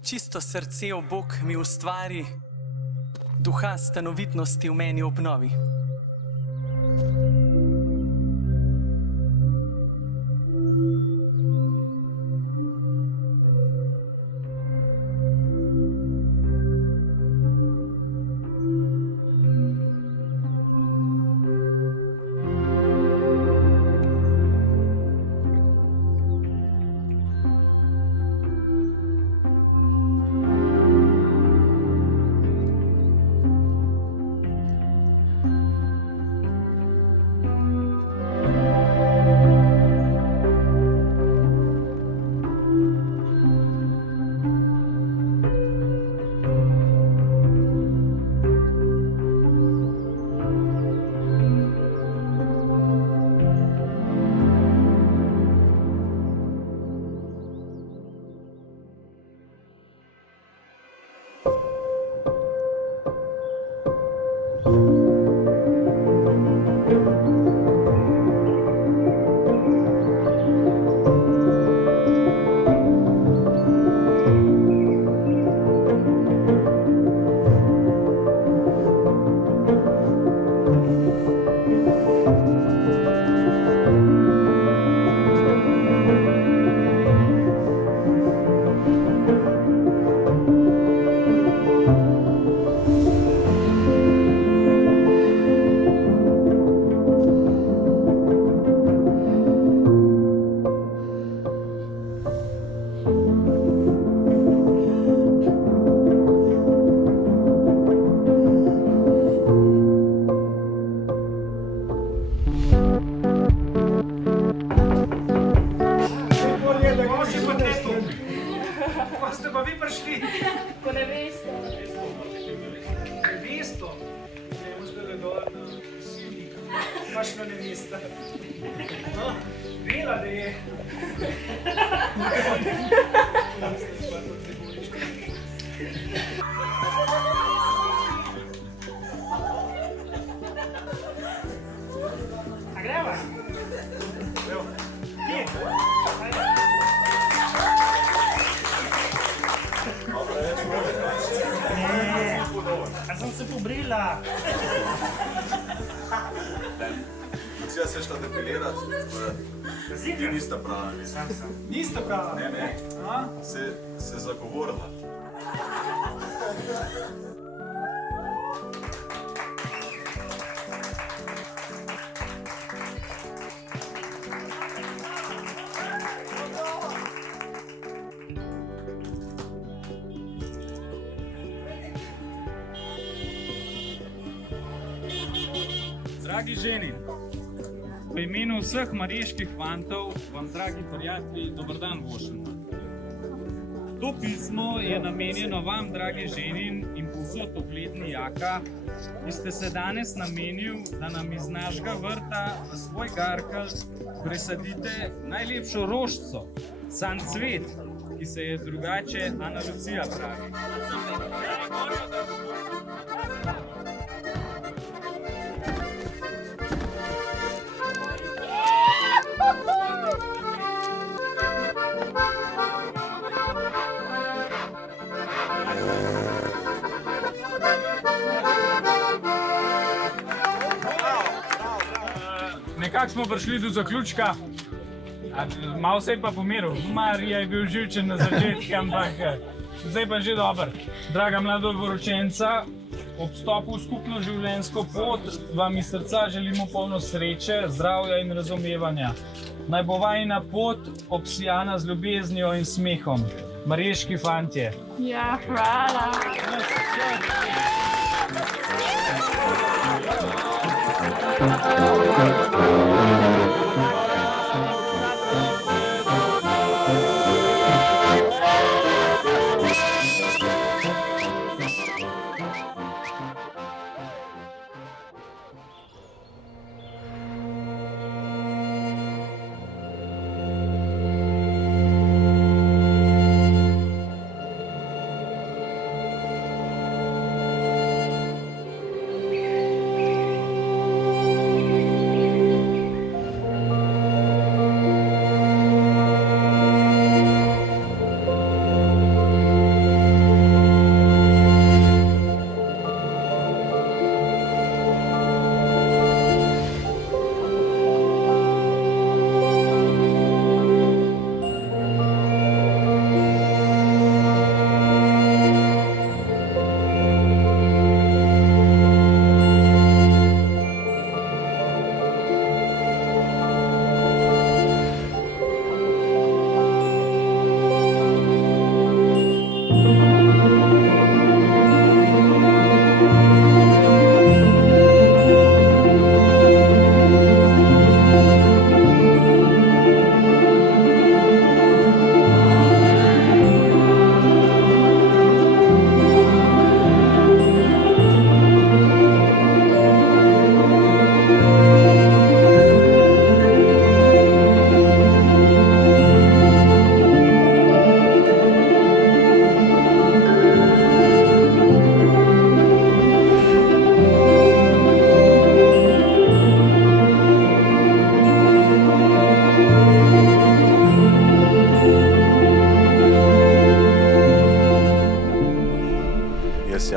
Čisto srce v Bog mi ustvari, duha stanovitnosti v meni obnovi. Ste pa vi prišli? Ko nevesto. Nevesto? Ne, zdaj dol na silnik. Kakšna nevesta? No, vela, da je. A greva? Evo. Kje? Ajde. A sem se pobrila. Lucija se šta depilirati, ti nista prava. Nista prava? Ne. Se zagovorila. Dragi ženin, v imenu vseh marijeških fantov vam, dragi prijatelji, dober dan vošem. To pismo je namenjeno vam, dragi ženin, in povsod ogledni jaka, ki ste se danes namenil, da nam iz našega vrta v svoj garkelj presadite najlepšo rožico, san cvet, ki se je drugače Ana Lucija pravi. Nekako smo prišli do zaključka, malo se je pa pomiril. Marija je bil živčen na začetku, ampak zdaj pa že dober. Draga mladoporočenca, ob vstopu v skupno življenjsko pot vam iz srca želimo polno sreče, zdravja in razumevanja. Naj bo vajina pot obsijana z ljubeznijo in smehom. Mariješki fantje. Ja, hvala.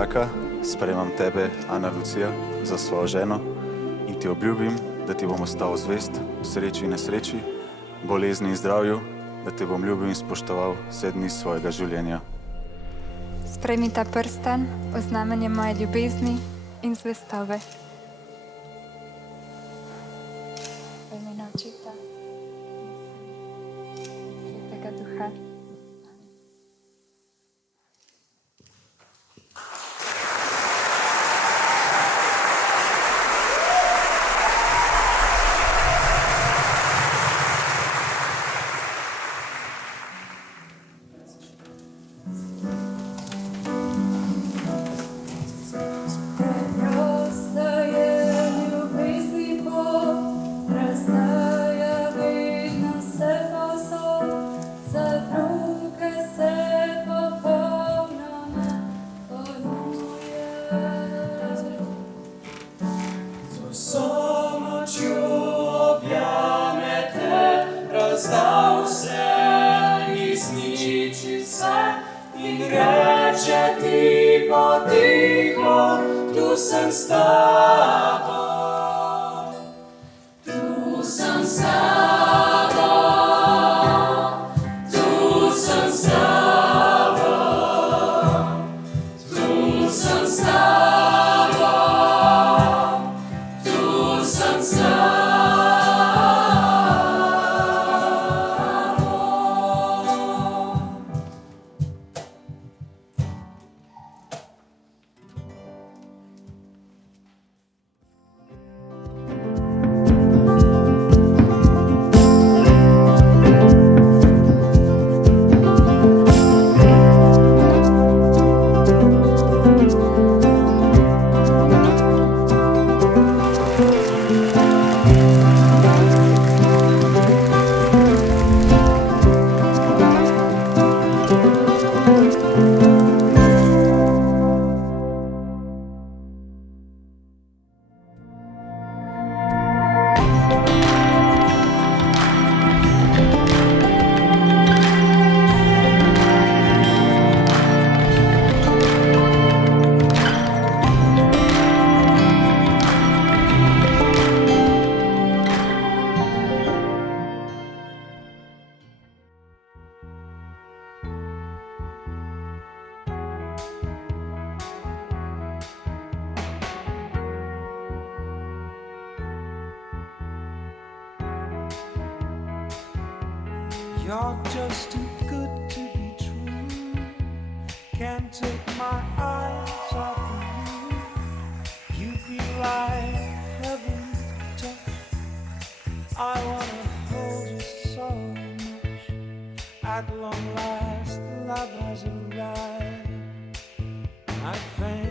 rojaka sprejemam tebe, Ana Lucija, za svojo ženo in ti obljubim, da ti bom ostal zvest v sreči in nesreči, bolezni in zdravju, da te bom ljubil in spoštoval vse dni svojega življenja. Sprejmi ta prstan v znamenje moje ljubezni in zvestobe. V imenu Očeta in Svetega Duha. Razdal se, izniči se in reče ti potiho, tu sem s tabo, tu sem s tabo, tu sem s tabo, tu sem s tabo, tu sem s tabo. You're just too good to be true. Can't take my eyes off of you. You feel like heaven to touch. I wanna hold you so much. At long last, love has arrived. I think